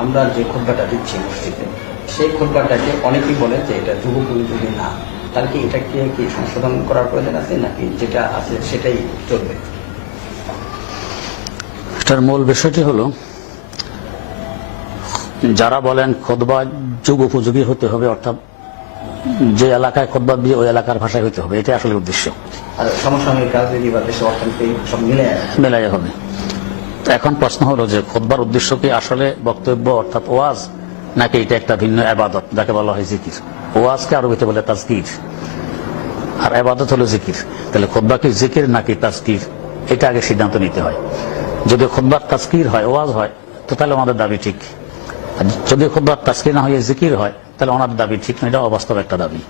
আমরা যে খুতবাটা দিচ্ছি মসজিদে, সেই খুতবাটাকে অনেকেই বলে যে এটা যুগোপযোগী না। তার কি এটাকে কি সংশোধন করার প্রয়োজন আছে, নাকি যেটা আছে সেটাই চলবে? এটার মূল বিষয়টি হলো, যারা বলেন খুতবা যুগ উপযোগী হতে হবে, অর্থাৎ যে এলাকায় খুতবা দিয়ে ওই এলাকার ভাষায় হতে হবে, এটা আসলে উদ্দেশ্য। আর সমসাময়িক রাজনীতি বা দেশের অর্থনীতি সব মেলাই হবে। তো এখন প্রশ্ন হলো যে খুতবার উদ্দেশ্য কি আসলে বক্তব্য অর্থাৎ ওয়াজ, নাকি এটা একটা ভিন্ন ইবাদত যাকে বলা হয় জিকির? ওয়াজকে আরবিতে বলে তাজকির, আর ইবাদত হলো জিকির। তাহলে খুতবা কি জিকির নাকি তাজকির, এটা আগে সিদ্ধান্ত নিতে হয়। যদি খুতবার তাজকির হয়, ওয়াজ হয়, তো তাহলে আমাদের দাবি ঠিক। আর যদি খুতবার তাজকির না হয়ে জিকির হয়, তাহলে ওনার দাবি ঠিক না, এটা অবাস্তব একটা দাবি।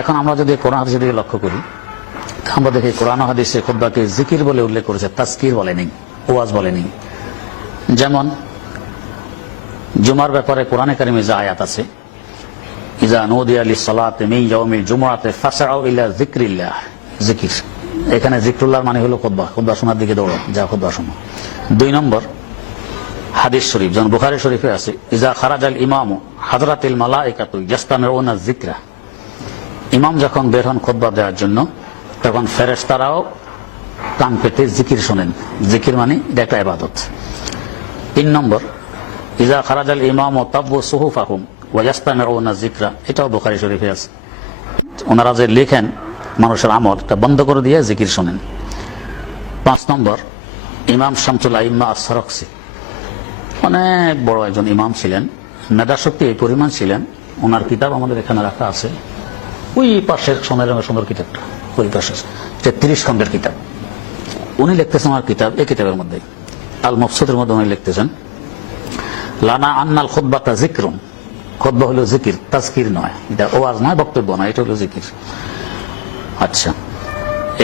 এখন আমরা যদি কোরআন হাদিসের দিকে লক্ষ্য করি, আমরা দেখি কোরআন হাদিসে খুতবাকে জিকির বলে উল্লেখ করেছে, তাজকির বলে নেই, ওয়াজ বলে নেই। যেমন জুমার ব্যাপারে কোরআনে কারিমে যে আয়াত আছে, ইজা নুদিয়া লিস-সালাতি মিন ইয়াউমিল জুমআতি ফাসআউ ইলা যিকরিল্লাহ, জিকির। এখানে যিকরুল্লাহর মানে হলো খুতবা, খুতবা শোনার দিকে দৌড়ো, যা খুতবা শোনো। 2 নম্বর হাদিস শরীফ, যেমন বুখারী শরীফে আছে, ইজা খারাজাল ইমামু হাযরাতিল মালায়েকাতু ইয়াস্তামিউনা যিকরা, ইমাম যখন বের হন খুতবা দেওয়ার জন্য, তখন ফেরেশতারাও কান পেতে জিকির শোনেন। জিকির মানে এটা একটা ইবাদত। 3 নম্বর ইজা খারাজাল ইমামু তাব্বু সুহুফাহুম ওয়া ইয়াস্তামিউনা যিকরা, এটাও বুখারী শরীফে আছে। ওনারা যে লেখেন মানুষের আমল, এটা বন্ধ করে দিয়ে জিকির শোনেন। 5 নম্বর ইমাম শামসুল আইম্মা আস-সারাখসি, অনেক বড় একজন ইমাম ছিলেন, মেধাশক্তি এই পরিমাণ ছিলেন। ওনার কিতাব আমাদের এখানে রাখা আছে, ওই পাশের সোনার রঙের সুন্দর কিতাবটা, ওই পাশে 30 খণ্ডের কিতাব। উনি লিখতেছেন আমার কিতাব, এই কিতাবের মধ্যে আল মবসুদের মধ্যে উনি লিখতেছেন, লানা আন্নাল খুতবাতা যিকরুন, খুতবা হলো জিকির, তাজকির নয়, এটা ওয়াজ নয়, বক্তব্য নয়, এটা হলো জিকির। আচ্ছা,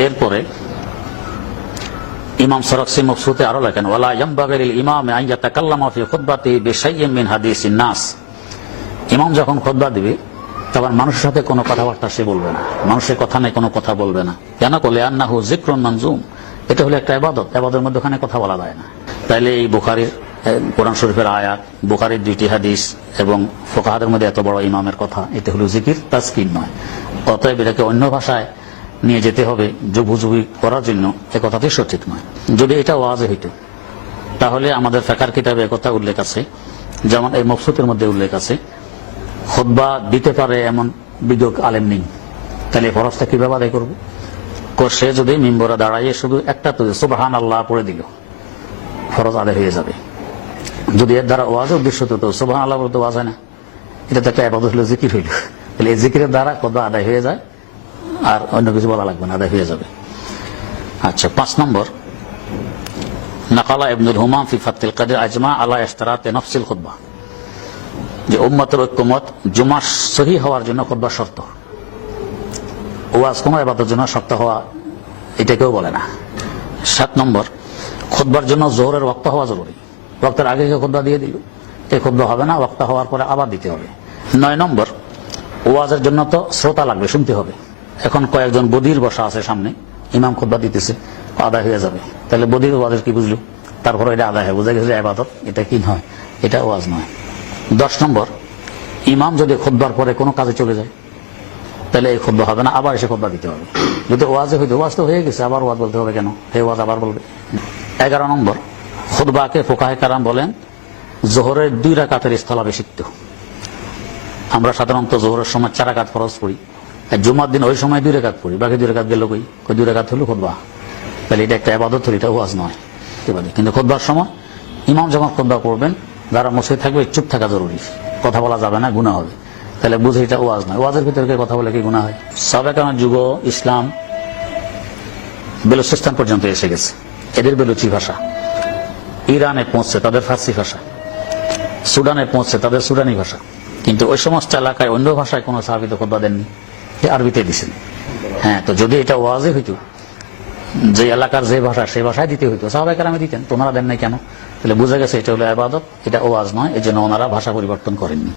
এরপরে ইমাম সারাখসি মবসুতে আরো লেখেন, ওয়ালা ইয়ামবাগি লিল ইমামি আন ইয়াতাকাল্লামা ফি খুতবাতিহি বিশাইয়্যিন মিন হাদিসিন নাস, ইমাম যখন খুতবা দিবে তখন মানুষের সাথে কোনো কথাবার্তা সে বলবে না, মানুষের কথা নেই, কোনো কথা বলবে না। কেন? বলে আন্নাহু যিকরুন মানজুম, এটা হলো একটা ইবাদত, ইবাদতের মধ্যে ওখানে কথা বলা যায় না। তাইলে এই বুখারীর কোরআন শরীফের আয়াত, বুখারীর 2টি হাদিস এবং ফুকাহাদের মধ্যে এত বড় ইমামের কথা, এটা হলো জিকির, তাজকির নয়। অতএব এটাকে অন্য ভাষায় নিয়ে যেতে হবে যুগোপযোগী করার জন্য, এ কথাটি সঠিক নয়। যদি এটা ওয়াজে হইতো, তাহলে আমাদের ফিকহের কিতাবে একথা উল্লেখ আছে, যেমন এই মবসুতের মধ্যে উল্লেখ আছে, খুতবা দিতে পারে এমন বিজ্ঞ আলেম নেই, তাহলে ফরজটা কিভাবে আদায় করবো? সে যদি মিম্বরে দাঁড়াইয়ে শুধু একটা তো সুবহানাল্লাহ পড়ে দিল, ফরজ আদায় হয়ে যাবে। যদি এর দ্বারা ওয়াজের উদ্দেশ্য তো সুবহানাল্লাহ বলতে ওয়াজ হয় না, এটা তো একটা ইবাদত হলো, জিকির হইল। তাহলে এই জিকিরের দ্বারা খুতবা আদায় হয়ে যায়, আর অন্য কিছু বলা লাগবে না, আদায় হয়ে যাবে। আচ্ছা, 5 নম্বর নাকালা ইবনুল হুমাম ফি ফাতহিল কাদির আজমা আলা ইশতিরাতি নফসিল খুতবা, যে উম্মতের ঐক্যমত জুমা সহিহ হওয়ার জন্য খুতবা শর্ত। ওয়াজ কোনো ইবাদতের জন্য শর্ত হওয়া, এটা কেউ বলে না। 7 নম্বর খুতবার জন্য যোহরের ওয়াক্ত হওয়া জরুরি, ওয়াক্তের আগে খুতবা দিয়ে দিল, এই খুতবা হবে না, ওয়াক্ত হওয়ার পরে আবার দিতে হবে। 9 নম্বর ওয়াজের জন্য তো শ্রোতা লাগবে, শুনতে হবে। এখন কয়েকজন বদির বসা আছে সামনে, ইমাম খুতবা দিতেছে, আদায় হয়ে যাবে। তাহলে বদির ওয়াজের কি বুঝলো? তারপরে এটা আদায় হয়, বোঝা গেছে ইবাদত, এটা কি নয়, এটা ওয়াজ নয়। 10 নম্বর ইমাম যদি খুতবার পরে কোনো কাজে চলে যায়, তাহলে এই খুতবা হবে না, আবার এসে খুতবা দিতে হবে। যদি ওয়াজে হইতো, ওয়াজ তো হয়ে গেছে, আবার ওয়াজ বলতে হবে কেন? এই ওয়াজ আবার বলবে। 11 নম্বর খুতবাকে ফুকাহে কেরাম বলেন যোহরের 2 রাকাতের স্থলাভিষিক্ত। আমরা সাধারণত যোহরের সময় 4 রাকাত ফরজ পড়ি, আর জুমার দিন ওই সময় 2 রাকাত পড়ি, বাকি 2 রাকাত গেল কই? 2 রাকাত হলো খুতবা। তাহলে এটা একটা ইবাদত হলো, এটা ওয়াজ নয়। কিন্তু খুতবার সময় ইমাম যখন খুতবা করবেন, যারা মসজিদে থাকবে চুপ থাকা জরুরি, কথা বলা যাবে না, গুনাহ হবে। তাহলে বুঝে এটা ওয়াজ নয়। ওয়াজের ভিতরে কথা বলে কি গুনাহ হয়? সাহাবায়ে যুগ ইসলাম বেলুচিস্তান পর্যন্ত এসে গেছে, এদের বেলুচি ভাষা। ইরানে পৌঁছছে তাদের ফার্সি ভাষা, সুদানে পৌঁছছে তাদের সুদানি ভাষা। কিন্তু ওই সমস্ত এলাকায় অন্য ভাষায় কোনো সাহাবী তো খুতবা দেননি, আরবিতে দিয়েছেন। হ্যাঁ, তো যদি এটা ওয়াজে হইতো, যে এলাকার যে ভাষা সেই ভাষায় দিতে হইতো, সাহাবায়ে কেরাম দিতেন, তোমরা দেন নাই কেন? তাহলে বুঝা গেছে এটা হলো ইবাদত, এটা ওয়াজ নয়। এই জন্য ওনারা ভাষা পরিবর্তন করেননি।